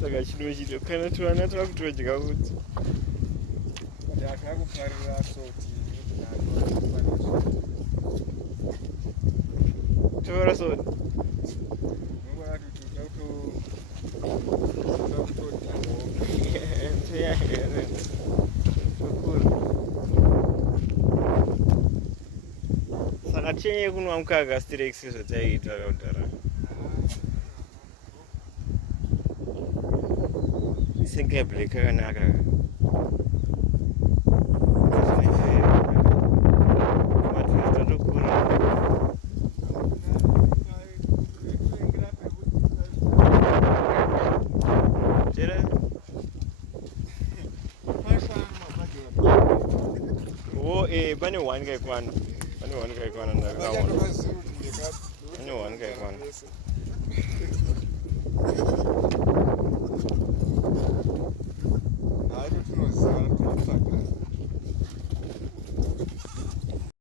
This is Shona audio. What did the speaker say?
Saka chinochidyo kana twana twakutodya kuti ndakakufarira soti tora soti saka chenye kunwa mukaka stirex zvotaiita kudhara isengeblack kakanaka pane one kaikwana ndakaona pane one kaikwana